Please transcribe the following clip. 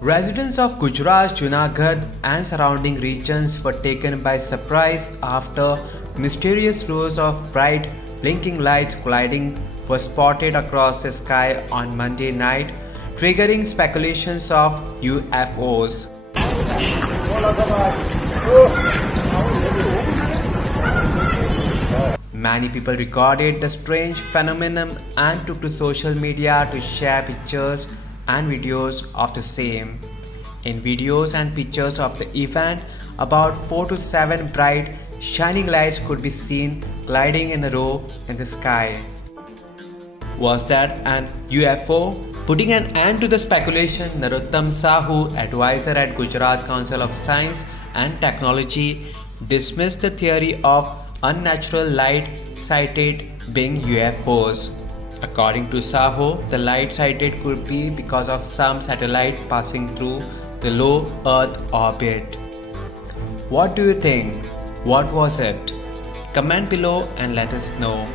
Residents of Gujarat, Junagadh and surrounding regions were taken by surprise after mysterious rows of bright blinking lights colliding were spotted across the sky on Monday night, triggering speculations of UFOs. Many people recorded the strange phenomenon and took to social media to share pictures and videos of the same. In videos and pictures of the event, about 4 to 7 bright, shining lights could be seen gliding in a row in the sky. Was that an UFO? Putting an end to the speculation, Narottam Sahu, advisor at Gujarat Council of Science and Technology, dismissed the theory of unnatural light sighted being UFOs. According to Sahu, the light sighted could be because of some satellite passing through the low Earth orbit. What do you think? What was it? Comment below and let us know.